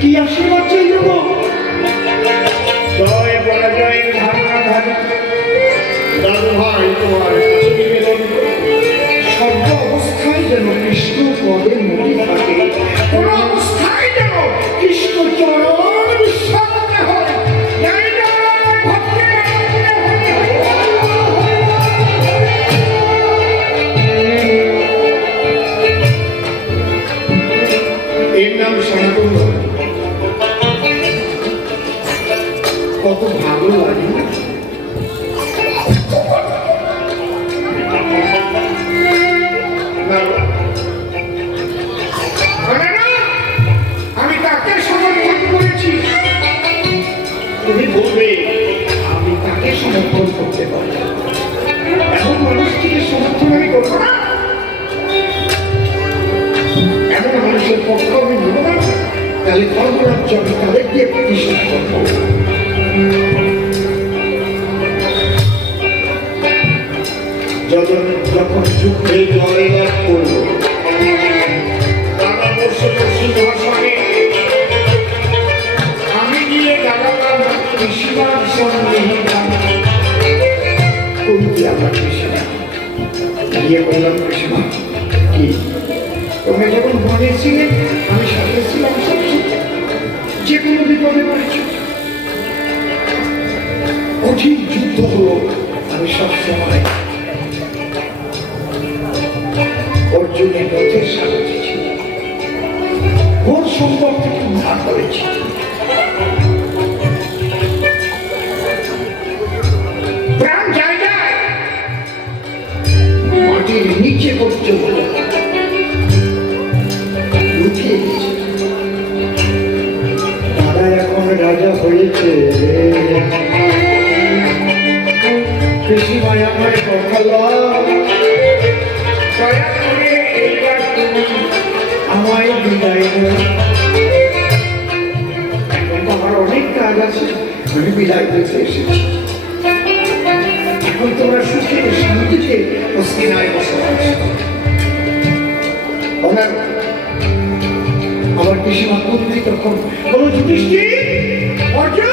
কি আশীর্বাদ চাই দেবো জয় পরাজয় ধারণা ধারী দাদু ভাই তোমার সর্ব অবস্থায় যেন কৃষ্ণ পদের মনে থাকে, কোন অবস্থায় যেন কৃষ্ণ চরণ বিশ্বাসে হয়। এর নাম সনাতন। কত ভালো লাগে আমি তাকে সমর্থন করেছি, তুমি বলবে আমি তাকে সমর্থন করতে পারি, এমন মানুষটিকে সমর্থন আমি করবো না, এমন মানুষের পক্ষ আমি নেব না, তাহলে ধর্মরাজ্য আমি তাদের দিয়ে প্রতিষ্ঠা করবো। যখন যুদ্ধে জয়লাভ করব দাদা বসে বসে ভাষণে আমি গিয়ে দাদার কৃষিমার সঙ্গে কুন্তি আমার কৃষিমা গিয়ে বললাম, কৃষিমা কি তোমরা যখন বলেছিলে আমি সাথে ছিলাম, সব যে কোনো বিপদে পড়েছি, কঠিন যুদ্ধ হলো, আমি সবসময় অর্জুনের রথের সাথে ছিল, ওর সম্পর্ক থেকে না করেছি, প্রাণ জায়গায় মাটির নিচে পর্যন্ত লুকিয়ে গেছে। দাদা এখন রাজা হয়েছে, কৃষিমায় আমায় কথা দয়া করে এইবার তুমি আমায় বিদায় দাও। এখন তো আমার অনেক কাজ আছে, আমি বিদায় দিতে এসেছি। এখন তোমরা সুখে শান্তিতে হস্তিনায় বসবাস করো। আমার পিসিমা কুন্তি তখন বলো, যুধিষ্ঠির, অর্জুন,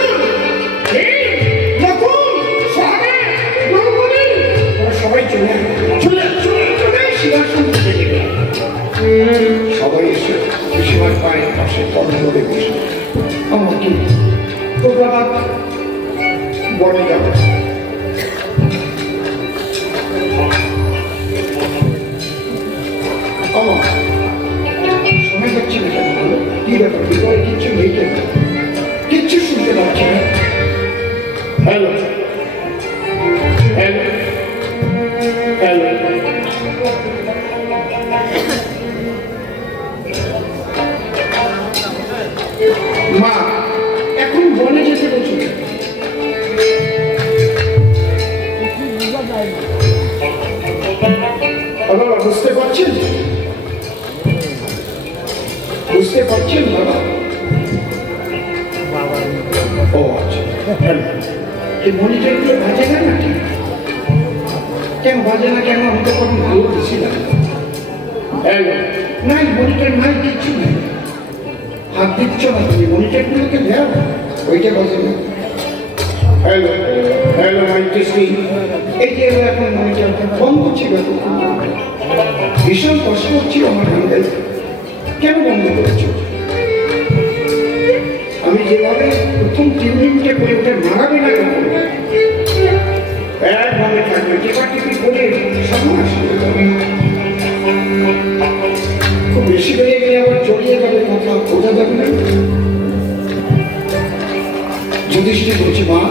সবাই চলে সিংহাসন থেকে গেল, সবাই এসে পিসিমার পায়ের পাশে কর্ম করে বসে। আমাকে তোমরা বনে যাবো, শোনা যাচ্ছে না কেন? বলো কি ব্যাপার, বিপরে কিচ্ছু নেই কেন? কিচ্ছু শুনতে পাচ্ছি না। হ্যালো হ্যালো হ্যালো, মা এখন বনে যেতে বলছো? বাবা বুঝতে পারছেন, বুঝতে পারছেন বাবা? ও আচ্ছা, এই মনিটরগুলো বাজে না নাকি? কেন বাজে না কেন? আমি তো কোনো ভালো দিছিলাম। নাই মনিটর নাই, কিচ্ছু নাই, হাত দিচ্ছ না তুমি, মনিটরগুলোকে দেও, ওইটা বাজে না। হ্যালো হ্যালো মাইক টেস্টিং, এই যে এখন মনিটরটা বন্ধ ছিল, ভীষণ কষ্ট হচ্ছিল আমার হাঙ্গাই, কেন বন্ধ করেছ? আমি যেভাবে প্রথম টিউনিংটা করে ওটা মারাবে না কেন, একভাবে থাকবে, টিপাটিপি করে সর্বনাশ হয়ে যাবে, খুব বেশি বেড়ে গেলে আবার জড়িয়ে যাবে, কথা বোঝা যাবে না। যুধিষ্ঠির বলছে, মা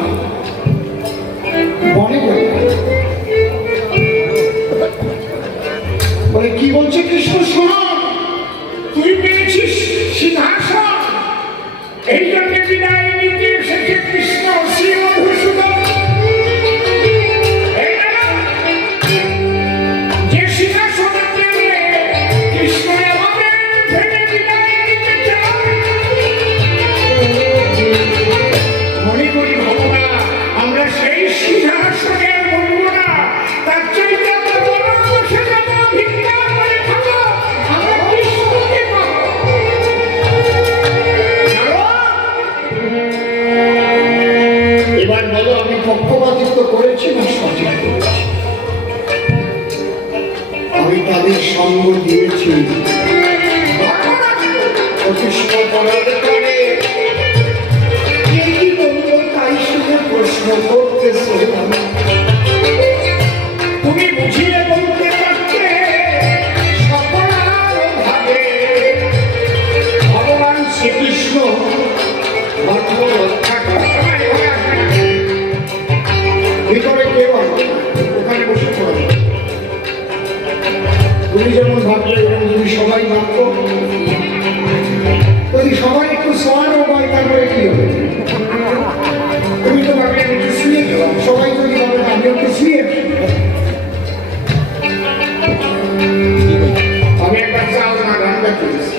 কৃষ্ণ শোন, তুই পেয়েছিস সিংহাসন, এই জন্য বিদায় নিতে এসেছে কৃষ্ণ শ্রী মধুসূদন। যে সিংহাসনে কৃষ্ণ আমাদের ফেলে বিদায় নিতে চায়, মনে করি ভগবান আমরা সেই সিংহাসনে আর বলবো না, তার চাইতে আমরা বড় বসে যাবো, ভিক্ষা করে খাবো, আমরা কৃষ্ণকে পাবো। এবার বলো আমি পক্ষপাতিত্ব করেছি না সঠিক করেছি? আমি তাদের সঙ্গ দিয়েছি প্রতিষ্ঠা করার পরে কি বলবো তাই শুধু প্রশ্ন করতেছে। তুমি বুঝিয়ে বলতে পারতে সকলার ভাবে ভগবান শ্রীকৃষ্ণ ধর্ম রক্ষা করে। ভিতরে কেউ আসবে না, ওখানে বসে পড়বে। তুমি যেমন ভাবলে এবং তুমি সবাই ভাবতো, যদি সবাই একটু সমান হয় তারপরে কি হবে? তুমি তো ভাবলে আমি একটু শুয়ে গেলাম, সবাই যদি ভাবে আমি একটু শুয়ে, আমি একবার চাল না রান্না করেছি,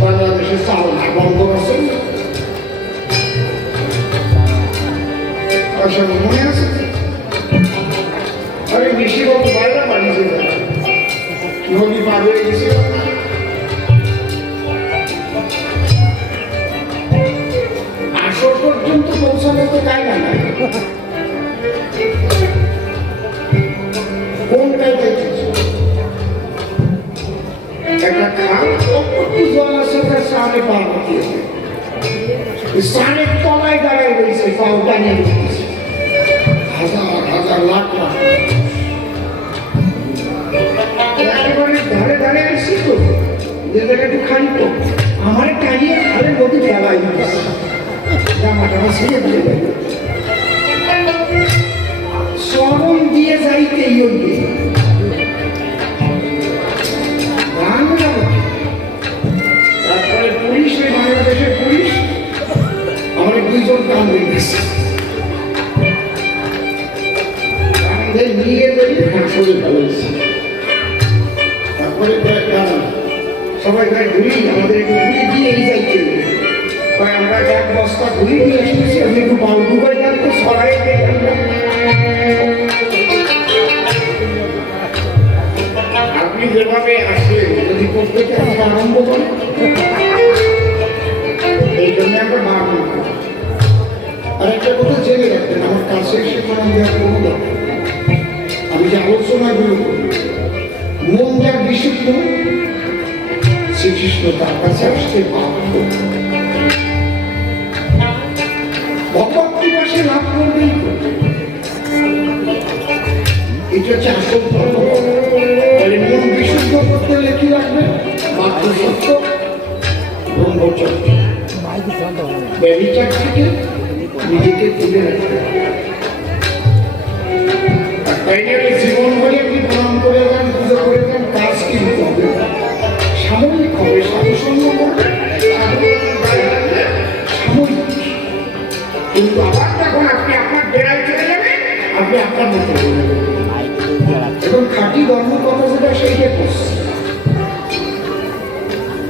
বাংলাদেশে চাল না বন্ধ আছে, মনে আছে? আরে বেশি বন্ধ বাইরে বাড়িতে নদী পার হয়ে গেছিল, আসর পর্যন্ত পৌঁছানো তো তাই না, কোনটাই দেখেছ? একটা খাল একটু জল আছে, তার সামনে পার্বতী আছে, স্থানের তলায় দাঁড়ায় রয়েছে, পাও টানিয়ে দিচ্ছে হাজার হাজার লাখ লাখ। একেবারে ধারে ধারে আসছি তো, যে জায়গা একটু খালি তো আমার টানিয়ে খালের নদী ফেলাই দিচ্ছে, জামাটা ছিঁড়ে দিয়ে দেয়, শ্রবণ দিয়ে যাইতেই হইবে তারপরে পুলিশ, ওই বাংলাদেশের পুলিশ আমাদের দুইজন কান হয়ে গেছে, নিয়ে যাই হাসলে ফেলেছে। তারপরে সবাই গায়ে ঘুরি, আমাদের একটু ঘুরিয়ে দিয়ে এই যাইতে আমরা এক বস্তা ঘুরিয়ে দিয়ে এসেছি, আমি একটু বাউডু করে জানতো সরাই আপনি যেভাবে আসলেন যদি প্রত্যেকে আমরা আরম্ভ করেন, এই জন্য আমরা বারণ করি। আর একটা কথা জেনে রাখবেন, আমার কাছে এসে প্রণাম দেওয়ার কোনো দরকার, আমি যে আলোচনাগুলো করি মন যার বিশুদ্ধ শ্রীকৃষ্ণ তার কাছে আসতে বাধ্য, ভগবতী পাশে লাভ করবেই করবে, এটা হচ্ছে আসল ধর্ম। তাহলে মন বিশুদ্ধ করতে হলে কি লাগবে? বাধ্য সত্য, ব্রহ্মচর্য, ব্যভিচার থেকে নিজেকে তুলে রাখতে হবে। জীবন হলে আপনি প্রণাম করে দেন, পুজো করে দেন, কাজ কিন্তু হবে সাময়িক হবে, সাধুসঙ্গ করবেন সাময়িক, কিন্তু আবার যখন আপনি আপনার বেড়ায় চলে যাবেন আপনি আপনার মতো এবং খাঁটি ধর্ম কথা যেটা সেইটা করছে।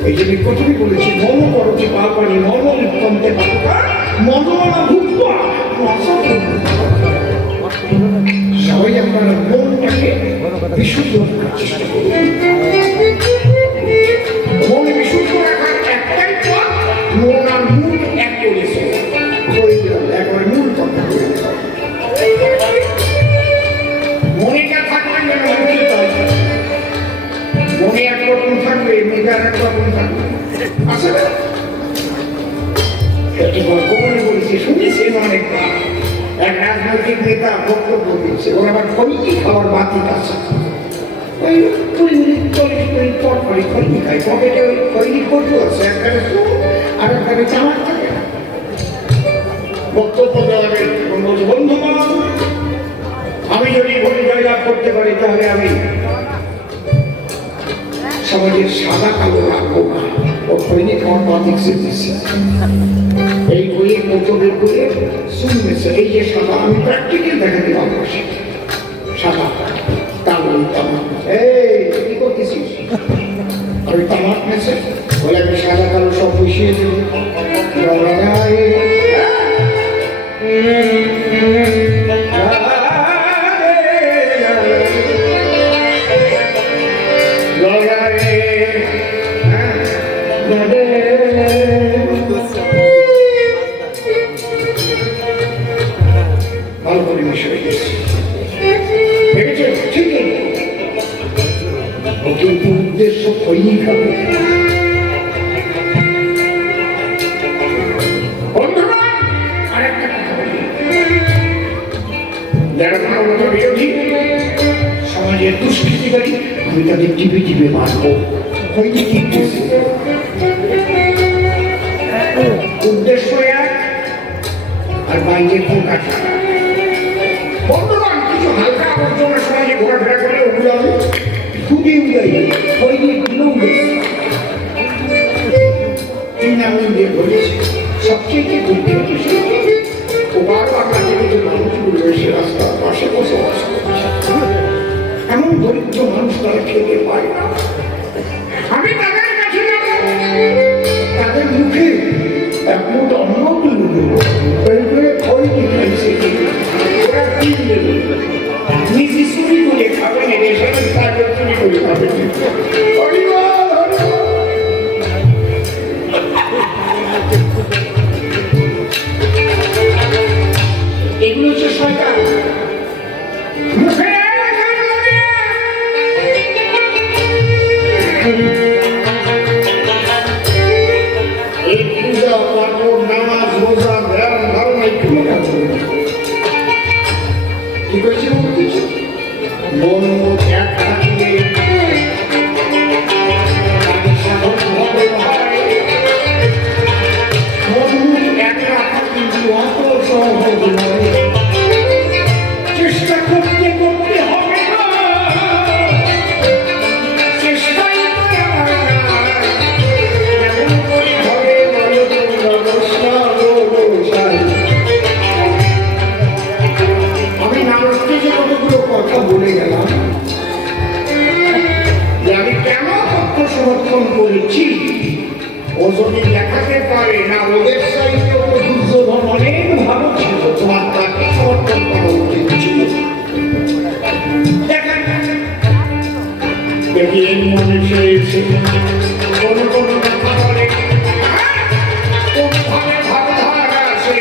এই যে প্রথমে বলেছি মন করতে পারপানি মন লিপ্তন্তে পাকা মনমনা ভুক্তা, সবাই আপনারা মনটাকে বিশুদ্ধ রাখার চেষ্টা করুন। মন বিশুদ্ধ রাখার একটাই পথ, মন আর মূল এক করেছে, একবারে মূল কথা করে মনে যা থাকবে যেন মনে তাই, মনে একরকম থাকবে মেঘা একরকম থাকবে, আছে না? একটি গল্প মনে বলেছি, শুনেছি অনেকবার। এক রাজনৈতিক নেতা বক্তব্য দিচ্ছে, ওর আবার খৈনি খাওয়ার বাতিক আছে, ওই 20 মিনিট 40 মিনিট পর পরই খৈনি খায়, পকেটে ওই খৈনি করতে আছে, একবারে আর একবারে চামার থাকে না। বক্তব্য দেওয়ার বলছে, বন্ধুগণ আমি যদি ভোটে জয়লাভ করতে পারি তাহলে আমি সমাজের সাদা কালো রাখবো না, ও সৈনিক আমার পাতিক্সে দিচ্ছে। এই বইয়ে কত বের করে শুনবেছে, এই যে সাদা, আমি প্র্যাকটিক্যাল দেখাতে ভালোবাসি। সাদা কালো তামাক, এই কি করতেছিস? আমি তামাক মেছে বলে আমি সাদা কালো সব বসিয়ে দেব। ভালো পরিবেশ হয়ে গেছে, ভেবেছে ঠিকই, কিন্তু উদ্দেশ্য সৈনিক হবে। আরেকটা কথা বলি, যারা মানবতা বিরোধী, সমাজের দুষ্কৃতিকারী, আমি তাদের টিপে টিপে মারবো। উদ্দেশ্য এক, আর বাইরের পোকা। বন্ধুগণ, কিছু হালকা আবর্জনা সমাজে ঘোরাফেরা করে ওগুলো আমি খুবই উদাই, সৈনিকগুলো বলেছে সবচেয়ে দুঃখের বিষয়, ওবার বাংলাদেশের যে মানুষগুলো এসে রাস্তার পাশে বসবাস করছে, এমন দরিদ্র মানুষ তারা খেতে পায় না। আমি তাদের কাছে যাব, তাদের মুখে এক মুঠ অন্ন তুলে দেবো, খৈনি খাইছে ওরা কিন দেবে, নিজে চুরি করে খাবেন, এসে তাদের চুরি করে খাবেন। এগুলো হচ্ছে শয়তান। এই পূজা পার্বণ নামাজ রোজা ধ্যান ধারণায় কোনো কাজ কি করেছে? মন এক থাকলে চেষ্টা করতে করতে হবে না, চেষ্টাই আমি মানুষকে যে কতগুলো কথা বলে গেলাম যে আমি কেন পক্ষ সমর্থন করেছি, ও যদি দেখাতে পারে না ওদের সাইডে দুর্যোধন অনেক ভালো ছিল, তোমার তাকে সমর্থন করা উচিত ছিল। দেখি এই মানুষে এসে কোনো কোনো কথা বলে, কোনভাবে ভাবধারা আছে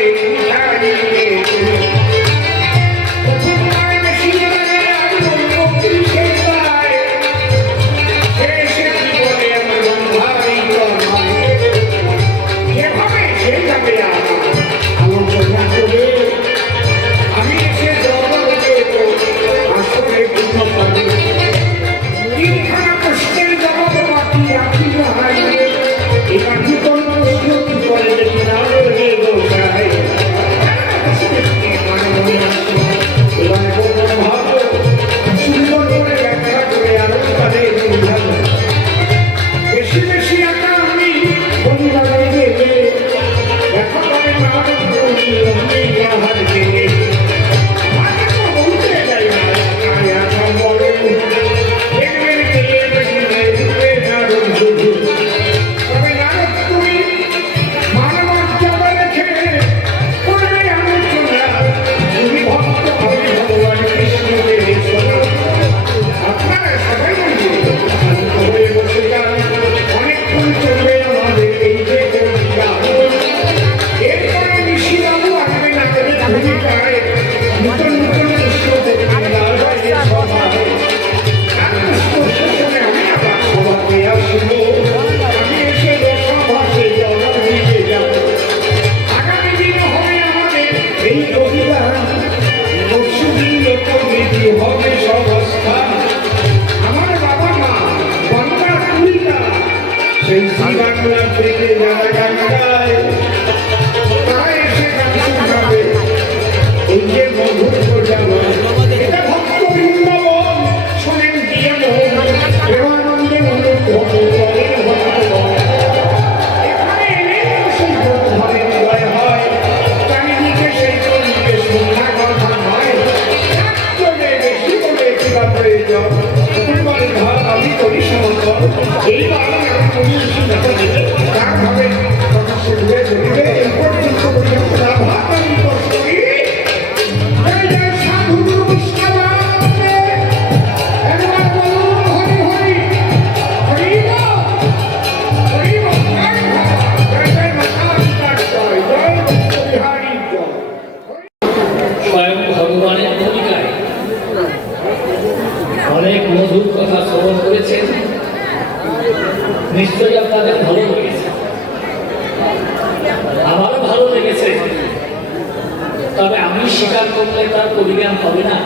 তার কবিগান হবে না।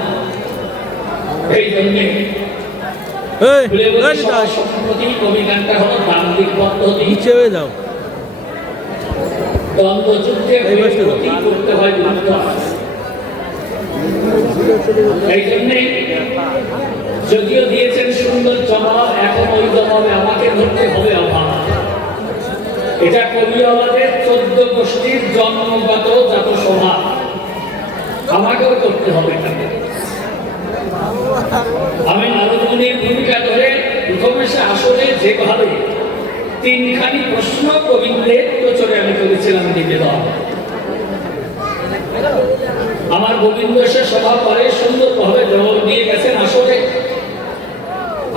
এই জন্যে সম্প্রতি কবিগানটা হলো দ্বান্দ্বিক পদ্ধতি। দ্বন্দ্বযুদ্ধে করতে হয় যুদ্ধ। এই জন্যে যদিও দিয়েছেন সুন্দর জবাব, এখন ওই জবাবে আমাকে ধরতে হবে অভাব। এটা কবি আমাদের 14 গোষ্ঠীর জন্মগত যত স্বভাব, আমাকেও করতে হবে। আমি নারদমুনির ভূমিকা ধরে প্রথমে আসলে যেভাবে 3খানি প্রশ্ন গোবিন্দের প্রচুরে আমি করেছিলাম নিবেদন, আমার গোবিন্দ সে সভা করে সুন্দরভাবে জবাব দিয়ে গেছেন। আসলে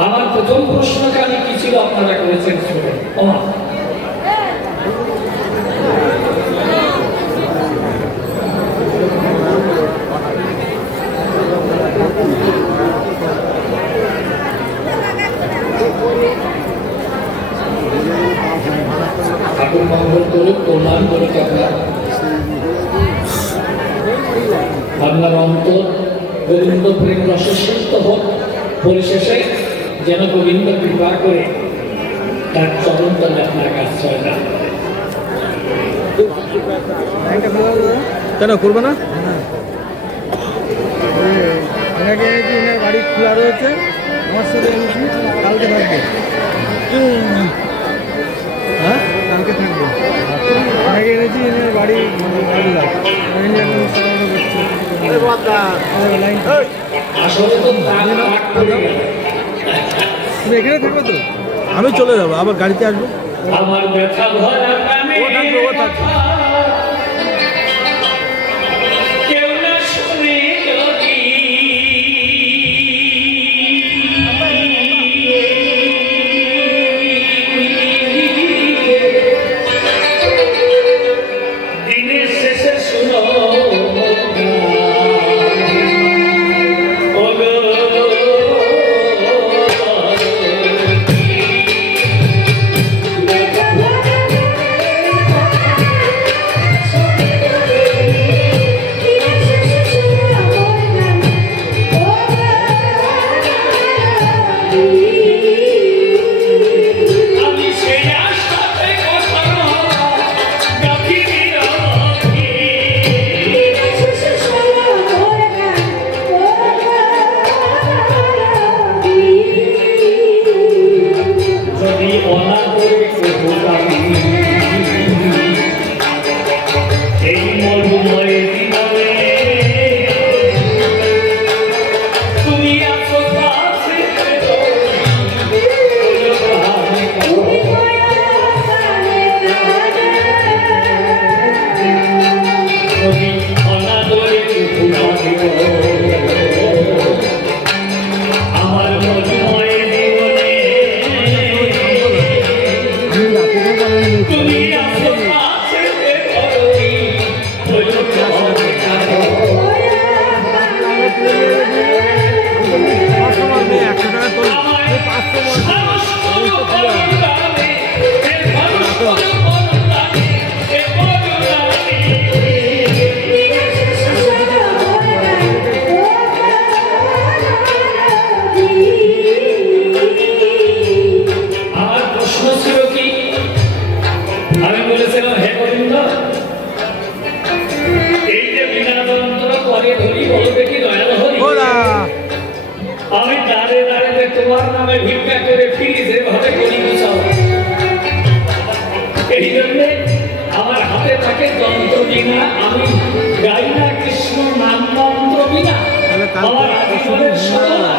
আমার প্রথম প্রশ্নটা আমি কি ছিল আপনারা করেছেন শুনে আমার ঠাকুর মঙ্গল করুক, কল্যাণ করুক আপনার অন্তর গোবিন্দ প্রেম রসে সিক্ত হোক। পরিশেষে যেন গোবিন্দ কৃপা করে তার চরণ তলে আপনার আশ্রয় দান করে। কেন করবে না? গাড়ি খোলা রয়েছে, আমার সাথে কালকে থাকবে। হ্যাঁ, কালকে থাকবে। এনেছি বাড়ি এখানে থাকবে তো, আমি চলে যাবো, আবার গাড়িতে আসবো। আমার ব্যথা ভরা প্রাণে ও থাকবে। কেউ না শুনে যদি দিনের শেষে শুনো আমি দাঁড়ে দাঁড়িয়ে তোমার নামে ভিক্ষা করে ফিরি যেভাবে করি গুছাও। এই জন্যে আমার হাতে থাকে যন্ত্র বিনা, আমি গাই না কৃষ্ণ নাম মন্ত্র বিনা। আমার জীবনের সাধনা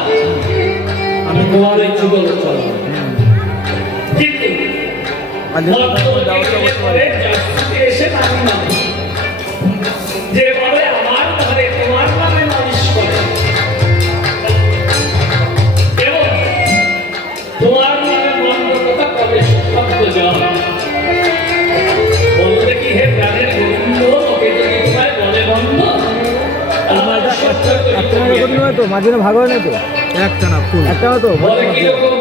আমি তোমার এই যুগল চল, কিন্তু এসে নামি নামে যেভাবে আমার ধারে তোমার নামে নালিশ করে এবং তোমার নামে মন্দ কথা কবে সত্য যাও বলো দেখি হে প্রাণের গোবিন্দ, ওকে যদি তোমায় বলে বন্ধ মাঝখানে ভাগ হয় না তো, একটা না ফুল একটা তো বলে কিরকম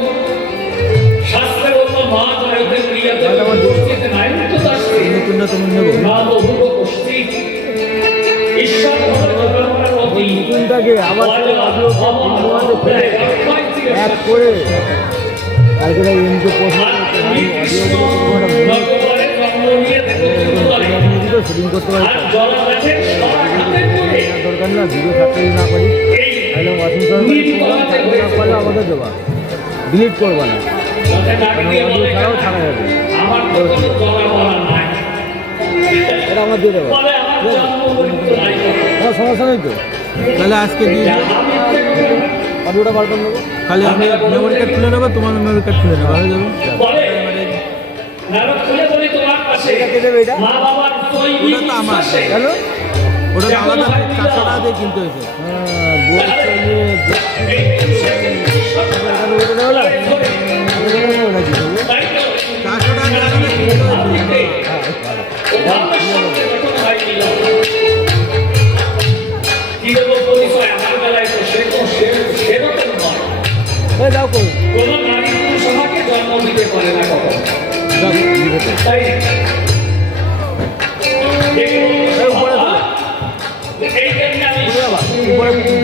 শাস্ত্রের অন্য মা জয়তে ক্রিয়াতে উপস্থিত নাই তো দাসে না বহু উপস্থিত ঈশ্বর ওই নতুনটাকে আবার বন্ধুবান্ধব ফেলে এক করে কালকে এমকে পোস্ট শুটিং করতে পারি দরকার না ভিডিও থাকতে না পারি তাহলে ওয়াশিং পারলে আমাদের দেবা ডিলিট করবা না অডিও ছাড়াও ছাড়া যাবে এটা আমার দিয়ে দেবো আমার সমস্যা নেই তো তাহলে আজকে দিয়ে অডিওটা বার করে নেবো খালি আমি মেমোরি কার্ড খুলে নেবো তোমার মেমোরি কার্ড খুলে নেবো হয়ে যাবে এটা কে দেবে এটা ওটা তো আমার হ্যালো ওটা তো আলাদা 400 টাকা দিয়ে কিনতে হয়েছে যাও করুন কোন নারী পুরুষ আমাকে জন্ম দিতে পারে না কখন তাই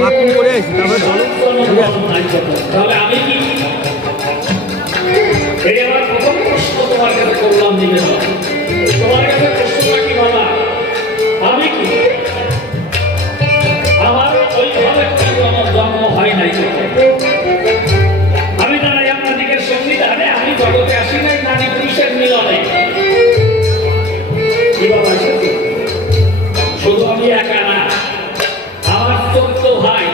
বাথরুম করে আসি তারপরে তাহলে আমি কি এই আমার প্রথম প্রশ্ন তোমার কাছে করলাম নিবেদন তোমার কাছে প্রশ্নটা কি বলা আমি কি আমার ওইভাবে আমার জন্ম হয় নাই আমি জানাই আপনাদিকে সংবিধানে আমি জগতে আসি নাই নারী পুরুষের মিলনে কি বাবা শুধু আমি একা না আমার 14 ভাই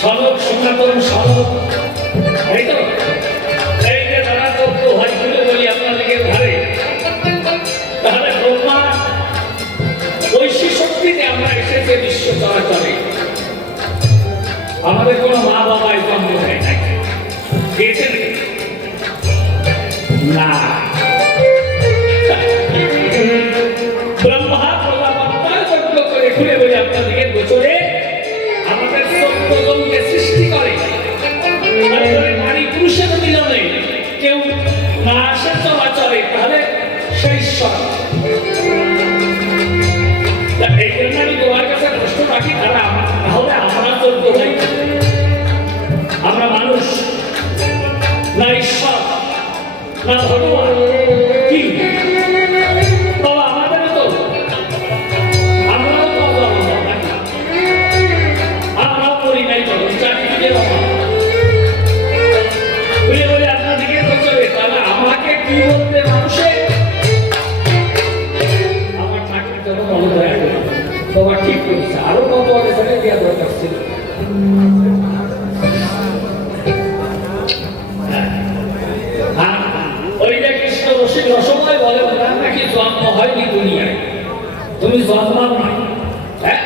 সনক সনাতন সনক এই তো এই যে তারা 14 ভাই খুলে বলি আপনাদেরকে ধারে তাহলে ব্রহ্মা ঐশী শক্তিতে আমরা এসেছে বিশ্ব চরাচরে আমাদের কোনো মা বাবাই জন্ম হয় নাই দিয়েছেন না ব্রহ্মা প্রজাপত্যার যজ্ঞ করে খুলে বলে আপনাদেরকে গোচরে আমাদের 14 জনকে সৃষ্টি করে নারী পুরুষের মিলনে কেউ না আসে চলাচলে তাহলে সেই ঈশ্বর এই জন্য আমি তোমার কাছে প্রশ্ন রাখি তাহলে আমরা 14 ভাই আমরা মানুষ না ঈশ্বর না ভগবান কি বাবা আমাদের তো আমরাও তো আমরাও করি নাই তো চাকরির অভাব বলে বলে আপনাদেরকে বলছে তাহলে আমাকে কি বলতে মানুষে আমার চাকরি তো ভালো দয়া করে বাবা ঠিক করেছে আরো কত আগে থেকে দেওয়া দরকার ছিল ওই যে কৃষ্ণ রসিক রসময় বলে ওনার নাকি জন্ম হয়নি দুনিয়ায় তুমি জন্মাও নাই হ্যাঁ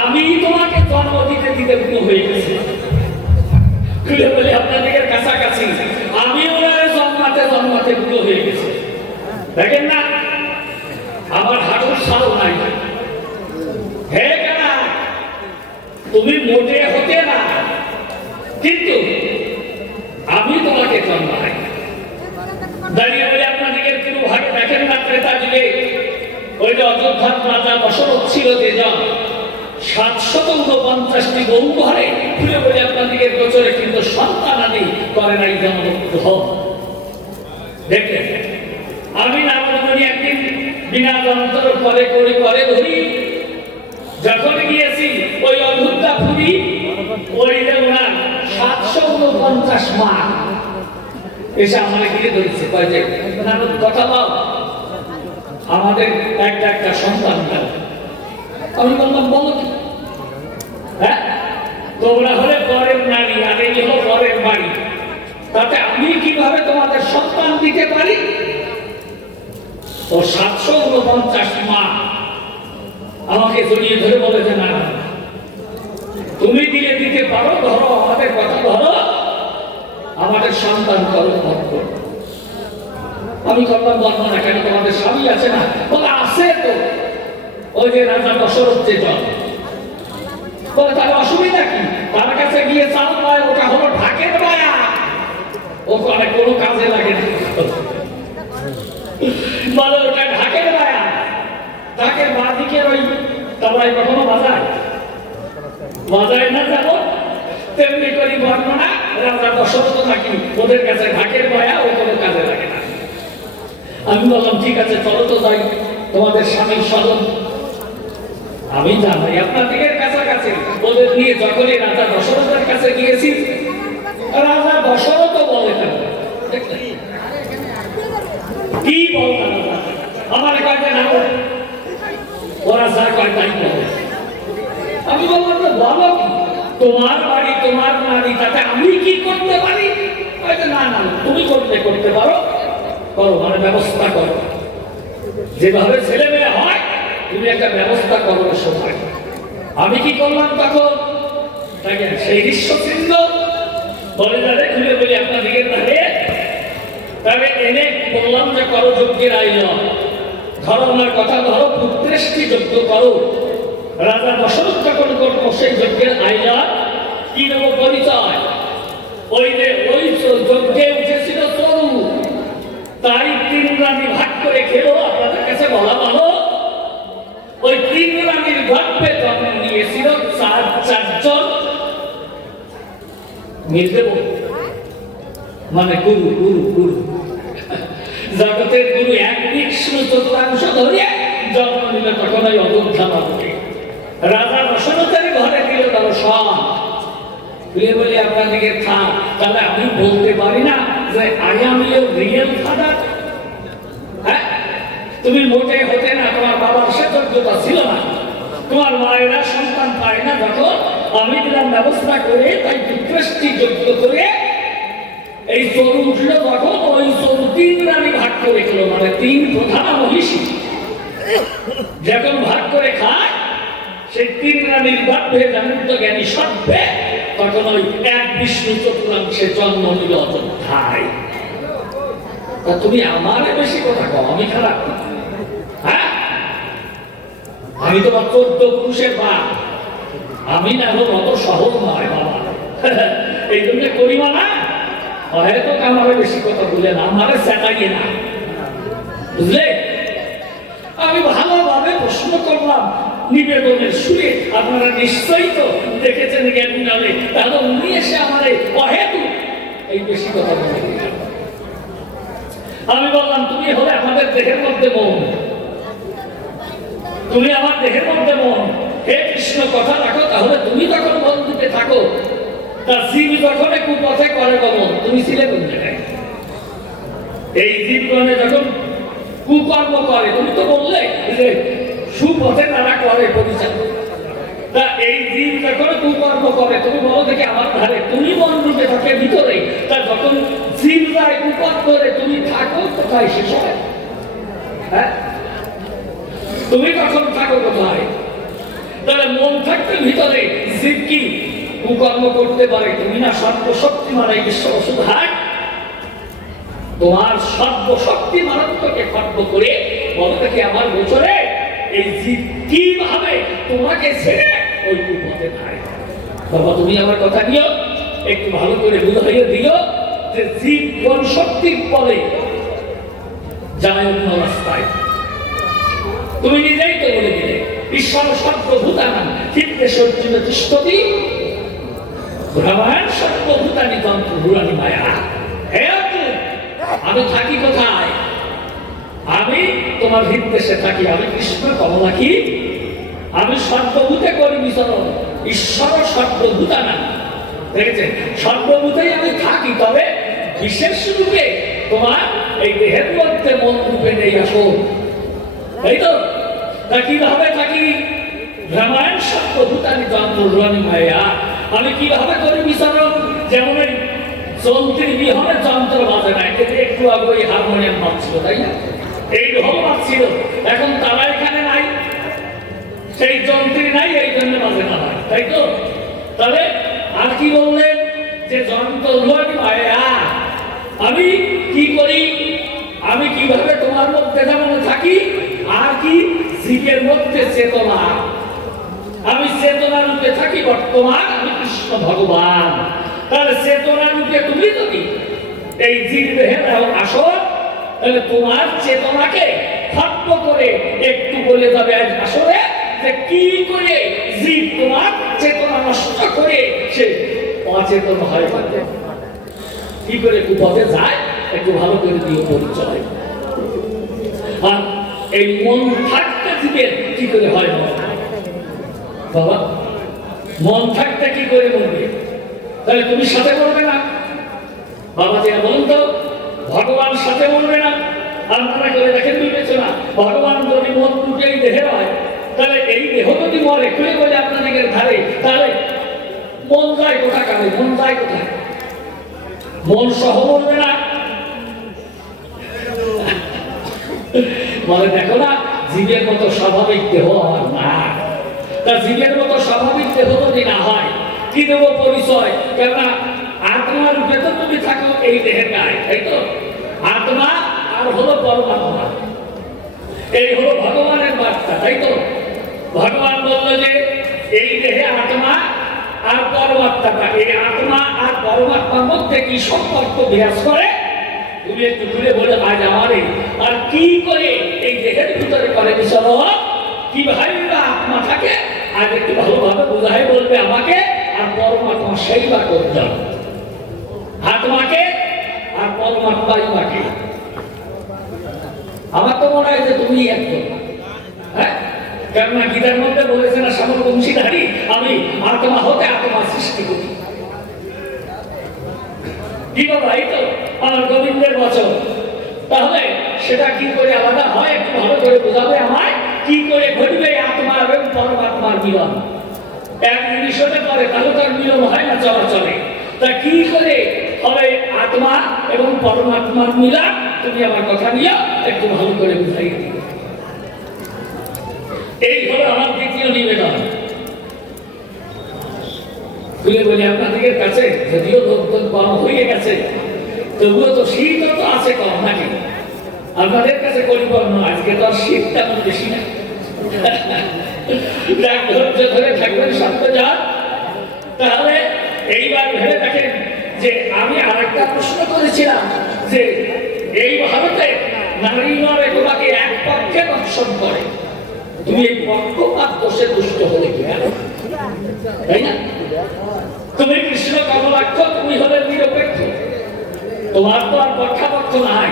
আমি তোমাকে জন্ম দিতে দিতে বুড়ো হয়ে গেছি খুলে বলে আপনাদের কাছাকাছি আমি ওনার জন্মাতে জন্মাতে বুড়ো হয়ে গেছি দেখেন না আমার হাঁটুর সাল নাই হে কেনা তুমি মোটে হতে না কিন্তু আমি তোমাকে জন্মাই দাঁড়িয়ে বলে আপনাদের কোনো ভাগে দেখেন না ত্রেতা যুগে ওই যে অযোধ্যার রাজা দশরথ ছিল যে জন 749টি গরু ঘরে খুলে বলে আপনাদের গোচরে কিন্তু সন্তান আদি করে নাই যেমন দেখলেন আমি নামনি একদিন বিনা যন্ত্র করে করে করে ধরি যখন গিয়েছি ওই অযোধ্যা খুবই ওই যে ওনার 749 মা এসে আমার ঘিরে ধরেছে কয়েছে কথা বল আমাদের একটা সন্তান দাও আমি বললাম বলো কি হ্যাঁ তোমরা হলে পরের নারী আর এই হলো পরের বাড়ি তাতে আমি কিভাবে তোমাদের সন্তান দিতে পারি তো 749 মা আমাকে জড়িয়ে ধরে বলে যে না তুমি দিলে দিতে পারো ধরো আমাদের কথা ধরো আমাদের সন্তান করো ভক্ত আমি করলাম বলবো না কেন তোমাদের স্বামী আছে না বলে আছে তো ওই যে রাজা দশরথ যে জন বলে তার অসুবিধা কি তার কাছে গিয়ে চাল পায় ওটা হলো ঢাকের মায়া ওখানে কোনো কাজে লাগে না বলে ওটা ঢাকের মায়া তাকে বাদিকের ওই তবাই কখনো বাজায় বাজায় না যাব তেমনি করি বর্ণনা রাজা দশরথ নাকি ওদের কাছে ঢাকের বয়া ও কোনো কাজে লাগে না। আমি বললাম ঠিক আছে চলো তো যাই তোমাদের স্বামীর স্মরণ। আমি জানাই আপনাদের কাছাকাছি ওদের নিয়ে যখনই রাজা দশরথের কাছে গিয়েছি রাজা দশরথ বলে না কি বলতা আমার কাছে না ওরা যা কয় তাই বলে। আমি বললাম তো বলো তোমার বাড়ি তোমার নারী তাতে আমি কি করতে পারি? না না তুমি করতে পারো করো মানে ব্যবস্থা করো যেভাবে ছেলে মেয়ে হয় তুমি একটা ব্যবস্থা করো সময়। আমি কি করলাম তখন তাকে সেই দৃশ্যচিহ্ন বলে যাবে খুলে বলি আপনাদের তাকে তবে এনে বললাম যে করো যজ্ঞের আয়োজন ধরো আমার কথা ধরো পুত্রেষ্টি যজ্ঞ করো। রাজা দশরথ যখন করবো সেই যজ্ঞের আয়োজন কি দেব পরিচয় ওই যে ওই যজ্ঞে উঠেছিল তরু তাই 3 রানী ভাগ করে খেলো। আপনাদের কাছে বলা ভালো ওই 3 রানীর গর্ভে জন্ম নিয়েছিল 4জন মিলদেব মানে গুরু গুরু গুরু জগতের গুরু 1/4 ধরে জন্ম নিল তখন ওই অযোধ্যা নগরে। রাজা দশরথের ঘরে দিল দর্শন বলে আপনাদেরকে থাক তাহলে আমি বলতে পারি না যে I am your real father. হ্যাঁ তুমি মোটে হতে না তোমার বাবার সে যোগ্যতা ছিল না তোমার মায়েরা সন্তান পায় না যখন আমি দিলাম ব্যবস্থা করে তাই পুত্রেষ্টি যজ্ঞ করে এই তরু উঠল তখন ওই তরু 3 রানী ভাগ করে খেলো মানে 3 প্রধান মহিষী যখন ভাগ করে খায় সেই 3 রানীর গর্ভে জানিত জ্ঞানী সভ্যে তখন ওই 1/4 জন্ম নিল অযোধ্যায়। তুমি আমার বেশি কথা কও আমি খারাপ হ্যাঁ আমি তোমার 14 পুরুষের বাপ আমি না হলো অত সহজ নয় বাবা এই জন্য করিমা না হয়তো আমার বেশি কথা বলে না আমার সেটাই না বুঝলে। আমি ভালোভাবে প্রশ্ন করলাম নিবেদনের সুরে আপনারা নিশ্চয়ই তো দেখেছেন জ্ঞানী নামে তাহলে উনি এসে আমার অহেতু এই বেশি কথা বলে আমি বললাম তুমি হলে আমাদের দেহের মধ্যে মন তুমি আমার দেহের মধ্যে মন হে কৃষ্ণ কথা রাখো তাহলে তুমি যখন বন্ধুতে থাকো তার জীব যখন কুপথে করে গমন তুমি ছিলে কোন জায়গায়? এই জীবগণে যখন কুকর্ম করে তুমি তো বললে যে সুপথে তারা করে পরিচয় তা এই জীব যখন কুকর্ম করে তুমি বলো দেখি আমার ধারে তুমি মন রূপে থাকে ভিতরে তা যখন জীব যায় কুকর্ম করে তুমি থাকো কোথায় শেষ হয়? হ্যাঁ তুমি কখন থাকো কোথায়? তাহলে মন থাকতে ভিতরে জীব কি কুকর্ম করতে পারে? তুমি না সর্বশক্তিমান এই বিশ্ব ওষুধায় তোমার সর্বশক্তি মানবকে খর্ব করে বলো দেখি আমার গোচরে এই জীব কিভাবে তোমাকে ছেড়ে ওই কুপথে যায়। বাবা তুমি আমার কথা নিও একটু ভালো করে বুঝাইয়ে দিও যে জীব কোন শক্তির পরে যায় অন্য রাস্তায়। তুমি নিজেই তো বলে দিলে ঈশ্বর সর্বভূতানাং চিত্তেশ্বর্জিত তিষ্ঠতি ভ্রমায়ণ সর্বভূতানি তন্ত্র ভুরানি মায়া। হে অর্জুন আমি থাকি কোথায়? আমি তোমার হৃদদেশে থাকি আমি কৃষ্ণ কমলা কি আমি সর্বভূতে করি বিচরণ ঈশ্বর সর্বভূতানাং দেখেছেন সর্বভূতেই আমি থাকি তবে বিশেষ রূপে তোমার এই দেহের মধ্যে মন রূপে নেই আসো তাই তো। তা কিভাবে থাকি? ভ্রমায়ণ সর্বভূতানি তন্ত্র ভুরানি মায়া। আমি কিভাবে করি বিচরণ? যেমন এই যন্ত্রের বিহনে যন্ত্র বাজে না একটু আগে ওই হারমোনিয়াম বাজছিল তাই না এই ঢোল বাজছিল এখন তারা এখানে নাই সেই যন্ত্রী নাই এই জন্য বাজে না হয় তাই তো। তাহলে আর কি বললেন যে যন্ত্র ভুরানি মায়া। আমি কি করি? আমি কিভাবে তোমার মধ্যে যেমন থাকি আর কি জীবের মধ্যে চেতনা আমি চেতনা রূপে থাকি বর্তমান আমি কৃষ্ণ ভগবান। তাহলে চেতনা রূপে তুমি যদি এই জীব দেহে আসো তাহলে তোমার চেতনাকে খর্ব করে একটু বলে যাবে আসলে যে কি করে জীব তোমার চেতনা নষ্ট করে সে অচেতন হয় কি করে কুপথে যায় একটু ভালো করে দিয়ে পরিচয়। আর এই মন থাকতে জীবের কি করে হয় বাবা? মন থাকতে কি করে বলবে? তাহলে তুমি সাথে বলবে না বাবা, যে বলুন তো, ভগবান সাথে বলবে না? আপনারা করে দেখেন বিবেচনা, ভগবান যদি মন দুটোই দেহে হয়, তাহলে এই দেহ যদি মরে খুলে বলে আপনাদের ধারে, তাহলে মন যায় কোথা কানে? মন যায় কোথায়? মন সহ বলবে না? বলে দেখো না, জীবের মতো স্বাভাবিক দেহ আমার না। তা জীবের মতো স্বাভাবিক দেহ যদি না হয়, কি দেব পরিচয়? কেননা আত্মার রূপে তো তুমি থাকো এই দেহের গায়ে, তাই তো? আত্মা আর হলো পরমাত্মা, এই হলো ভগবানের বার্তা, তাই তো? ভগবান বললো যে এই দেহে আত্মা আর পরমাত্মাটা, এই আত্মা আর পরমাত্মার মধ্যে কি সম্পর্ক বিরাজ করে? তুমি একটু তুলে বলে আজ আমারে আর কি করে এই দেহের ভিতরে করে বিচরণ, কিভাবে আত্মা থাকে আজ একটু ভালোভাবে বোঝাই বলবে আমাকে। আর পরমাত্মা সেই বা করতাম আত্মাকে আর পরমাত্মাই বাকে। আমার তো মনে হয় যে তুমি একদম, হ্যাঁ, কেননা গীতার মধ্যে বলেছে না, সামর বংশীধারী আমি আত্মা হতে আত্মা সৃষ্টি করি। কি বাবা, এই তো আমার গোবিন্দের বচন। তাহলে সেটা কি করে আলাদা হয় একটু ভালো করে বোঝাবে আমায়। কি করে ঘটবে আত্মা এবং পরমাত্মার মিলন? এক জিনিস হতে পারে, তাহলে তার মিলন হয় না চলাচলে। তা কি করে হবে আত্মা এবং পরমাত্মার মিলন? তুমি আমার কথা নিয়ে একটু ভালো করে বুঝাই দিবে। এই হলো আমার দ্বিতীয় নিবেদন। খুলে বলি আপনাদের কাছে, যদিও লোকজন কম হয়ে গেছে, তবুও তো শীত তো আছে কম নাকি? আপনাদের কাছে পরিপূর্ণ, আজকে তো আর শীত তেমন বেশি না। ধৈর্য ধরে থাকবেন সত্যজান। তাহলে এইবার ভেবে দেখেন যে আমি আরেকটা প্রশ্ন করেছিলাম যে এই ভারতে নারী নরে তোমাকে এক পক্ষে দর্শন করে, তুমি এই পক্ষপাত দোষে দুষ্ট হলে কি, তাই না? তুমি কৃষ্ণ কমলাক্ষ, তুমি হলে নিরপেক্ষ, তোমার তো আর পক্ষাপক্ষ নাই।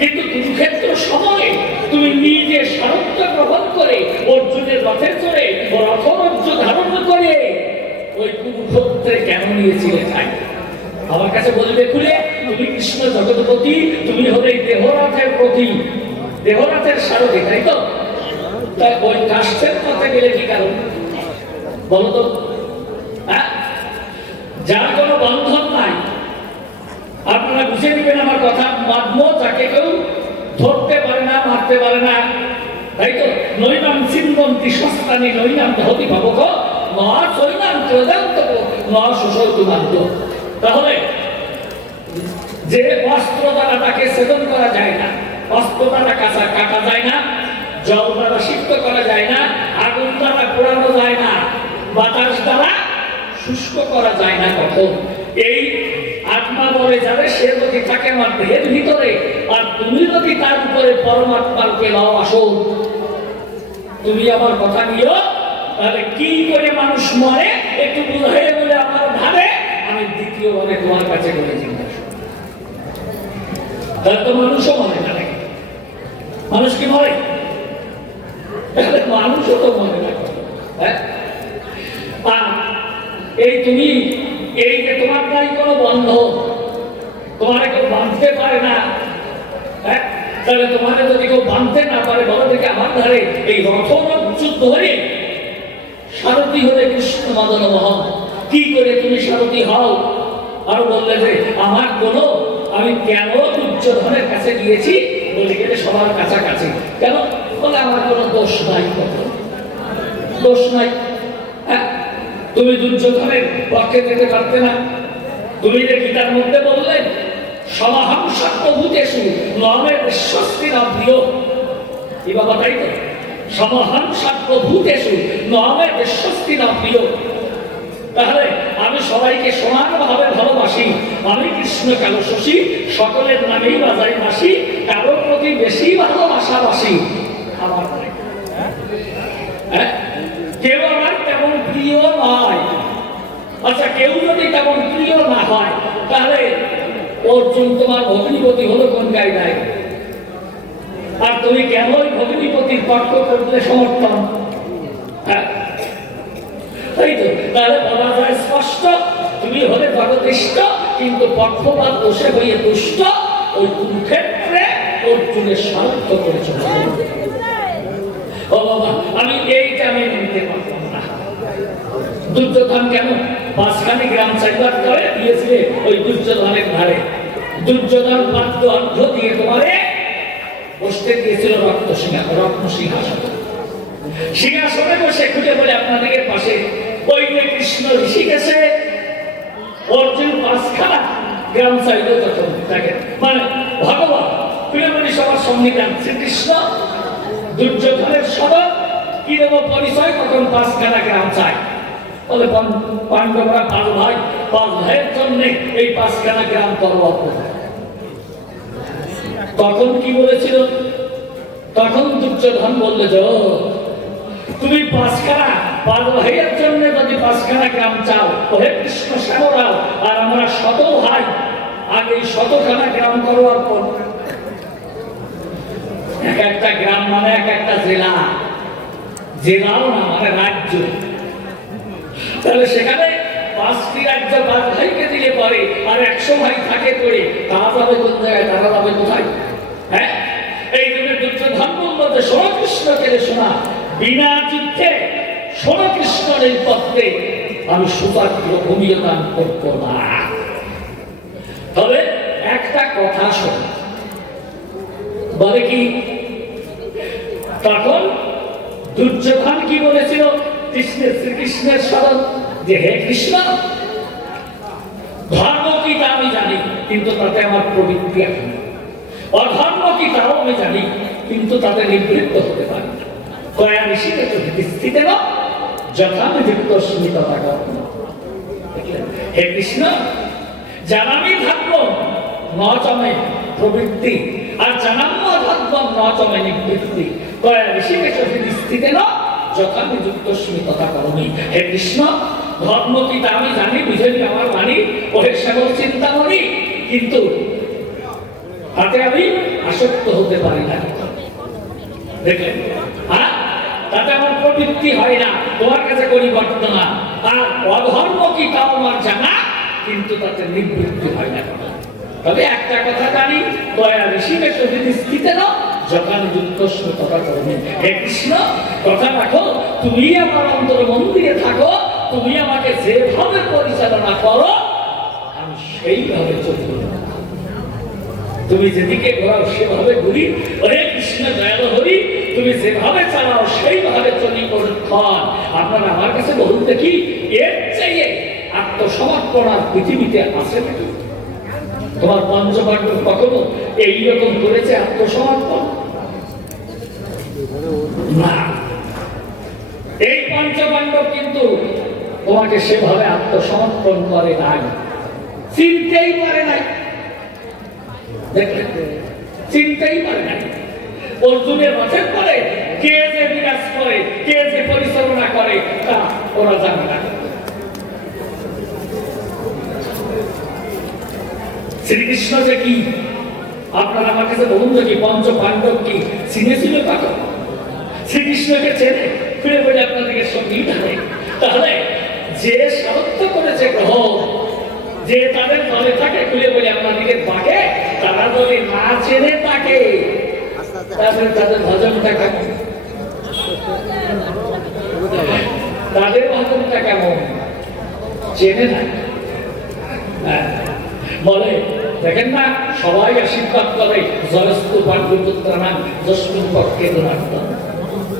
কিন্তু কুরুক্ষেত্র সময়ে তুমি নিজে সারথ্য গ্রহণ করে অর্জুনের রথে চড়ে রথরজ্জ ধারণ করে ওই কুরুক্ষেত্রে কেন নিয়েছিলে? তাই আমার কাছে বলবে খুলে, তুমি কৃষ্ণ জগৎপতি, তুমি হলে দেহরথের প্রতি, দেহরথের সারথি, তাই তো? তাই ওই কাষ্ঠের পথে গেলে কি কারণ বলো তো? হ্যাঁ, যার কোনো বন্ধন নাই, আপনারা বুঝে নেবেন আমার কথা। মাধ্যম যাকে কেউ ধরতে পারে না, মারতে পারে না, তাই তো? নৈনাম চিন্তন্তি সস্তানি নৈনাম ধতি ভাবক নৈনাম প্রদান্ত নশোষমান্ত। তাহলে যে অস্ত্র দ্বারা তাকে ছেদন করা যায় না, অস্ত্র দ্বারা কাটা যায় না, জল দ্বারা সিদ্ধ করা যায় না, আগুন দ্বারা পোড়ানো যায় না, বাতাস দ্বারা শুষ্ক করা যায় না, কখন এই আত্মা বলে যাবে সে যদি থাকে আমার দেহের ভিতরে, আর তুমি যদি তার উপরে পরমাত্মাকে লাও আসো, তুমি আমার কথা নিও, তাহলে কি করে মানুষ মরে একটু বুঝে বলে আমার ধারে আমি দ্বিতীয়বারে তোমার কাছে বলে জিজ্ঞাসা। তাহলে তো মানুষও মরে না নাকি? মানুষ কি মরে? তাহলে মানুষও তো মরে না। হ্যাঁ, আর এই তুমি এই যে তোমার নাই কোনো বন্ধ, তোমার কেউ বাঁধতে পারে না, হ্যাঁ, তাহলে তোমাকে যদি কেউ বাঁধতে না পারে, বলো দেখে আমার ধারে এই রথরজ্জু ধরে সারথি হলে কৃষ্ণ মদন মোহন, কি করে তুমি সারথি হও? আর বললে যে আমার কোনো, আমি কেন দুর্যোধনের কাছে গিয়েছি? বলে গেলে সবার কাছাকাছি কেন? বলে আমার কোনো দোষ নাই, কখন দোষ নাই। হ্যাঁ, তুমি দুর্যোধনের পক্ষে যেতে পারতে না? তুমি যে গীতার মধ্যে বললেন সমাহংসা প্রভূতেষু নমে বিশ্বস্তি না প্রিয়, কি বাবা, তাই তো? সমাহংসা প্রভূতেষু নমে বিশ্বস্তি না প্রিয়। তাহলে আমি সবাইকে সমানভাবে ভালোবাসি, আমি কৃষ্ণ কালো শশী, সকলের নামেই বাজাই বাসি, কারোর প্রতি বেশি ভালোবাসাবাসি আমার। হ্যাঁ, প্রিয় নয়। আচ্ছা, কেউ যদি তেমন প্রিয় না হয়, তাহলে অর্জুন তোমার ভগ্নিপতি হলো কোন কায়দায়? আর তুমি কেমন ভগ্নিপতির পক্ষ করতে সমর্থন? হ্যাঁ, তাই তো। তাহলে বলা যায় স্পষ্ট, তুমি হলে জগদিষ্ট, কিন্তু পক্ষপাত দোষে হয়ে দুষ্ট। ওই ক্ষেত্রে অর্জুনের স্বার্থ করেছ। ও বাবা, আমি এইটা আমি নিতে পারতাম না। দুর্যোধন কেন 5খানি গ্রাম চাইবার করে দিয়েছিলে ওই দুর্যোধনের ধারে? দুর্যোধন পাত্র অর্ধ দিয়ে তোমারে বসতে দিয়েছিল রত্ন সিংহাসন। সিংহাসনে বসে খুঁজে বলে আপনাদের পাশে ওই যে কৃষ্ণ ঋষি গেছে, অর্জুন 5খানা গ্রাম চাইল তখন তাকে, মানে ভগবান প্রিয়মণি সবার সংবিধান শ্রীকৃষ্ণ দুর্যোধনের সদর কি দেব পরিচয়, তখন 5খানা গ্রাম চাই। বলে পাণ্ডবরা 5 ভাই, 5 ভাইয়ের জন্য এই 5খানা গ্রাম করব। তখন কি বলেছিল? তখন দুর্যোধন বললে, যে তুমি 5 ভাইয়ের জন্য যদি 5খানা গ্রাম চাও, ওহে কৃষ্ণ শ্যামরাও, আর আমরা 100 ভাই, আগে 100খানা গ্রাম করবার পর এক একটা গ্রাম মানে এক একটা জেলা, জেলাও না মানে রাজ্য। তাহলে সেখানে 5টি রাজ্য 5 ভাইকে দিলে পরে আর 100 ভাই থাকে করে, তারা যাবে কোন জায়গায়? তারা যাবে কোথায়? হ্যাঁ, এই জন্য দুর্যোধন বলল যে শোনো কৃষ্ণকে, শোনা বিনা যুদ্ধে শোনো কৃষ্ণের পক্ষে আমি সুপাত্র ভূমিও দান করবো না। তবে একটা কথা শোন, বলে কি? তখন দুর্যোধন কি বলেছিল শ্রীকৃষ্ণের স্মরণ, যে হে কৃষ্ণ, ধর্ম কি তা আমি জানি, কিন্তু তাতে আমার প্রবৃত্তি আছে। অধর্ম কি তাও আমি জানি, কিন্তু তাতে নিবৃত্ত হতে পারি। কয়া ঋষিকে তো স্থিতে না যথা নিযুক্ত স্মিততা কর্ম। হে কৃষ্ণ, জানামি ধর্ম ন চমে প্রবৃত্তি, আর জানাম্য ধর্ম ন চমে নিবৃত্তি। কয়া ঋষিকে তো স্থিতে না যথা নিযুক্ত স্মিততা কর্মী। হে কৃষ্ণ, ধর্ম কি তা আমি জানি, বুঝেনি আমার বাণী, ওহে সেবক চিন্তামণি, কিন্তু তাতে আমি আসক্ত হতে পারি না। দেখলেন? হ্যাঁ, তাতে আমার প্রবৃত্তি হয় না, তোমার কাছে করি বর্তমান। আর অধর্ম কি তাও আমার জানা, কিন্তু তাতে নিবৃত্তি হয় না। তবে একটা কথা জানি, দয়া ঋষিকে সহিত স্থিতে না যখন যুক্ত কথা করবে। হে কৃষ্ণ, কথা রাখো, তুমি আমার অন্তর মন্দিরে থাকো, তুমি আমাকে যেভাবে পরিচালনা করো আমি সেইভাবে চলব। তুমি যেদিকে ঘোরাও সেভাবে ঘুরি। হরে কৃষ্ণ দয়াল হরি, তুমি যেভাবে চালাও সেইভাবে চলি করুন। আপনারা আমার কাছে বলুন দেখি, এর চাইয়ে আত্মসমর্পণ আর পৃথিবীতে আছে নাকি? তোমার পঞ্চপাণ্ডব কখনো এইরকম করেছে আত্মসমর্পণ? না। এই পঞ্চপাণ্ডব কিন্তু তোমাকে সেভাবে আত্মসমর্পণ করে নাই, চিনতেই পারে নাই। দেখলেন? চিনতেই পারে নাই। অর্জুনের মাঠের পরে কে যে বিরাজ করে, কে যে পরিচালনা করে, তা ওরা জানে না। শ্রীকৃষ্ণ যে কি, আপনারা আমার কাছে বলুন দেখি, পঞ্চপাণ্ডব কি চিনেছিল তখন? শ্রীকৃষ্ণকে চেনে, ফিরে বলে আপনাদেরকে সঙ্গীত হয়। তাহলে যে সারথ্য করেছে গ্রহ, যে তাদের দলে থাকে, খুলে বলে আপনাদেরকে ডাকে, তারা যদি না চেনে তাকে, তাদের ভজনটা কেমন? তাদের ভজনটা কেমন? চেনে না। বলে দেখেন না, সবাই আশীর্বাদ করে, জয়স্তু পাণ্ডুপুত্রানাম যস্মিন পক্ষে দুরাত্মা।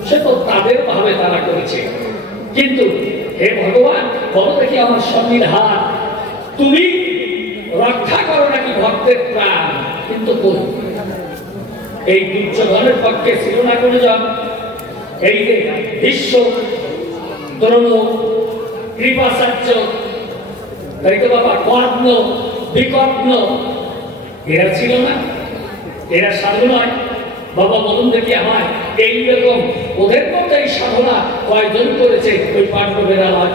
সে তো তাদের ভাবে তারা করেছে। কিন্তু হে ভগবান, বলো দেখি আমার সংবিধান, তুমি রক্ষা করো নাকি ভক্তের প্রাণ? কিন্তু এই দুর্যোধনের পক্ষে ছিল না কোনো জন। এই যে বিশ্ব দ্রোণ, কৃপাচার্য, তাই তো বাবা কর্ণ, বিকর্ণ, এরা ছিল না? এরা সাধু নয়? বাবা বলুন দেখি আমার এইরকম ওদের মধ্যে এই সাধনা কয়জন করেছে ওই পাণ্ডবেরা নয়।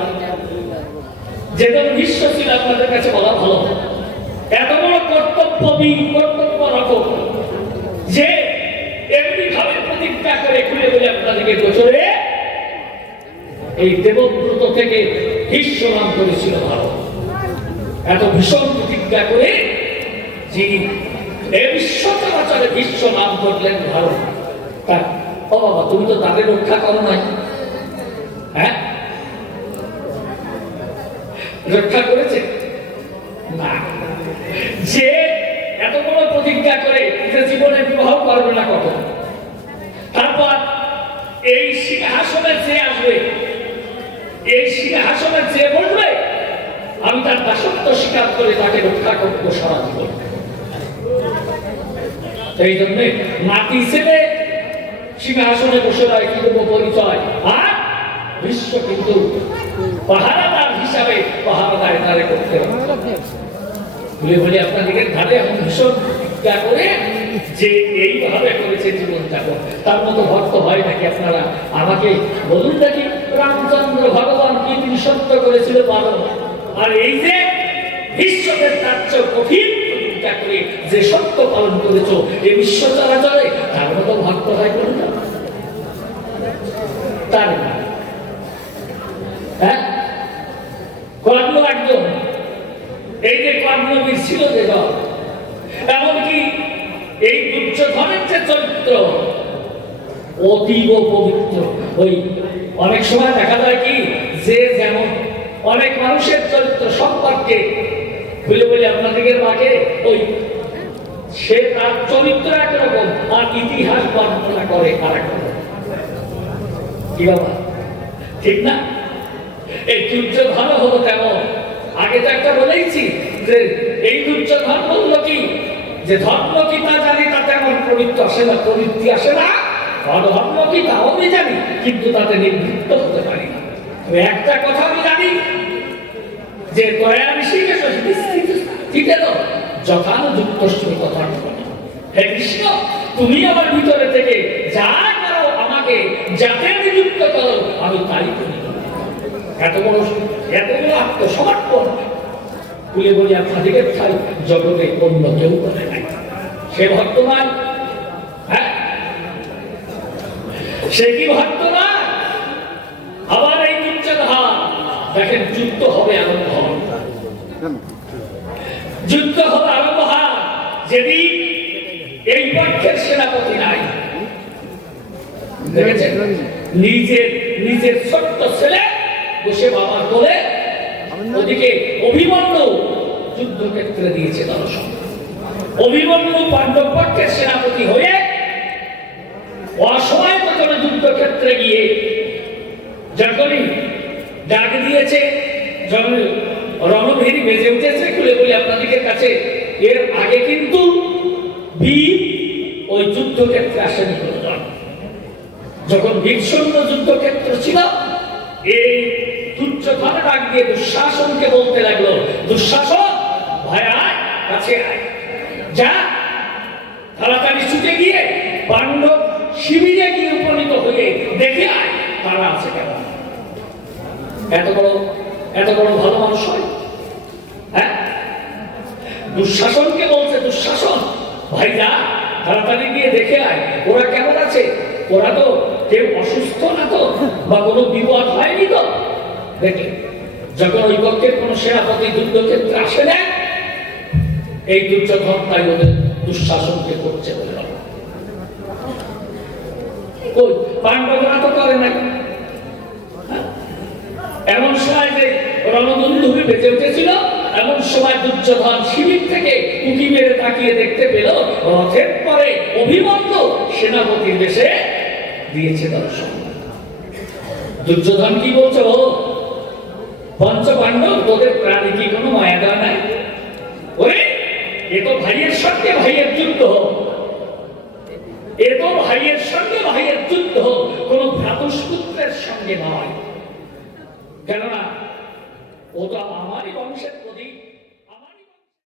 যেজন বিশ্ব ছিল আপনাদের কাছে বলা ভালো, এত বড় কর্তব্যবিহীন কর্তব্য রকম যে এমনি ভাবে প্রতিজ্ঞা করে খুলে বলে আপনাদেরকে গোচরে এই দেবব্রত থেকে বিশ্ব নাম করেছিল ভারত। এত ভীষণ প্রতিজ্ঞা করে যিনি এই বিশ্ব চরাচরে বিশ্ব নাম করলেন ভারত। ও বাবা, তুমি তো তাদের রক্ষা করো নাই, হ্যাঁ? রক্ষা করেছে না। যে এত বড় প্রতিজ্ঞা করে যে জীবনে বিবাহ করবে না কত, তারপর এই সিংহাসনে যে আসবে, এই সিংহাসনে যে বলবে আমি তার দাসত্ব স্বীকার করে তাকে রক্ষা করবো সারা জীবন। এই জন্য মাটি ছেড়ে সিংহাসনে বসে রয় কি দেবো পরিচয়, আর বিশ্ব কিন্তু পাহারাদার হিসাবে পাহারাদার ধারে করতে হবে। বলে আপনাদেরকে ধারে এখন ভীষণ প্রতিজ্ঞা করে যে এইভাবে করেছে জীবন যাপন। তার মতো ভক্ত হয় নাকি? আপনারা আমাকে বলুন নাকি রামচন্দ্র ভগবান কি তিনি সত্য করেছিল পারো, আর এই যে বিশ্বদের তার চেয়ে কঠিন প্রতিজ্ঞা করে যে সত্য পালন করেছ এই বিশ্ব চলাচলে, তার মতো ভক্ত হয় কোন না? তার না, হ্যাঁ? কর্ণ একজন, এই যে কর্ণবীর ছিল যে দল, এমনকি এই দুর্যোধনের যে চরিত্র অতীব পবিত্র। ওই অনেক সময় দেখা যায় কি যে যেমন অনেক মানুষের চরিত্র সম্পর্কে বলে বলে আপনাদেরকে মাকে ওই সে তার চরিত্র একরকম আর ইতিহাস বর্ণনা করে আরেক রকম। কি বাবা, ঠিক না? এই দুর্যোধন হলো কেমন? আগে তো একটা বলেইছি যে এই দুর্যোধন বললো কি যে ধর্ম কি তা জানি, তাতে আমার প্রবৃত্তি আসে না, প্রবৃত্তি আসে না। ধর্ম কি তাও আমি জানি, কিন্তু তাতে নিবৃত্ত হতে পারি না। তবে একটা কথা আমি জানি যে দয়া বেশি গেছে ঠিক আছে, যথানুযুক্ত তথা হে কৃষ্ণ, তুমি আমার ভিতরে থেকে যা করো আমাকে যাতে নিযুক্ত করো আমি তাই করি। এত বড় আত্মসমর্পণ বলে বলি আপনাদেরকে ঠাই জগতে অন্য কেউ করে নাই। সে ভক্ত নয়, হ্যাঁ? সে কি ভক্ত না? আবার এই দুর্যোধন দেখেন যুদ্ধ হবে আরম্ভ, যুদ্ধ হবে আরম্ভ যেদিন এই পক্ষের সেনাপতি নাই, দেখেছেন নিজের ছোট্ট ছেলে বসে বাবার বলে ওদিকে অভিমন্যু যুদ্ধক্ষেত্রে দিয়েছে দর্শন। অভিমন্যু পাণ্ডব পক্ষের সেনাপতি হয়ে অসময় প্রথমে যুদ্ধক্ষেত্রে গিয়ে যখনই ডাক দিয়েছে, যখন রণভেরি বেজে উঠেছে, খুলে বলি আপনাদের কাছে এর আগে কিন্তু বীর ওই যুদ্ধক্ষেত্রে আসেনি কোনজন। যখন বীরশূন্য যুদ্ধক্ষেত্র ছিল, এই দুর্যোধন ডাক দিয়ে দুঃশাসনকে বলতে লাগলো, দুঃশাসন ভাই আয়, কাছে আয়, যা তাড়াতাড়ি ছুটে গিয়ে পাণ্ডব শিবিরে গিয়ে উপনীত হয়ে দেখে আয় তারা আছে কেমন। এত বড় ভালো মানুষ হয়, হ্যাঁ? দুঃশাসনকে বলছে, দুঃশাসন ভাই যা তাড়াতাড়ি গিয়ে দেখে আয় ওরা কেমন আছে, ওরা তো কেউ অসুস্থ না তো, বা কোনো বিপদ হয়নি তো। দেখে যখন ওই পক্ষের কোন সেনাপতি যুদ্ধক্ষেত্রে আসে না, এই দুর্যোধন তাই ওদের দুঃশাসনকে করছে বলে পাণ্ডবরা তো করে নাই। এমন সময় যে রণদুন্দুভি বেঁচে উঠেছিল, এমন সময় দুর্যোধন শিবির থেকে উঁকি মেরে তাকিয়ে দেখতে পেল রথের পরে অভিমন্যু সেনাপতির বেশে দিয়েছে দর্শন। দুর্যোধন কি বলছে, ও পঞ্চ পাণ্ডব তোদের প্রাণী কি কোনো মায়া দেওয়া নাই? ওরে এ তো ভাইয়ের সঙ্গে ভাইয়ের যুদ্ধ, এ তো ভাইয়ের সঙ্গে ভাইয়ের যুদ্ধ, কোন ভ্রাতুষ্পুত্রের সঙ্গে নয়। কেননা ও তো আমারই বংশের প্রদীপ।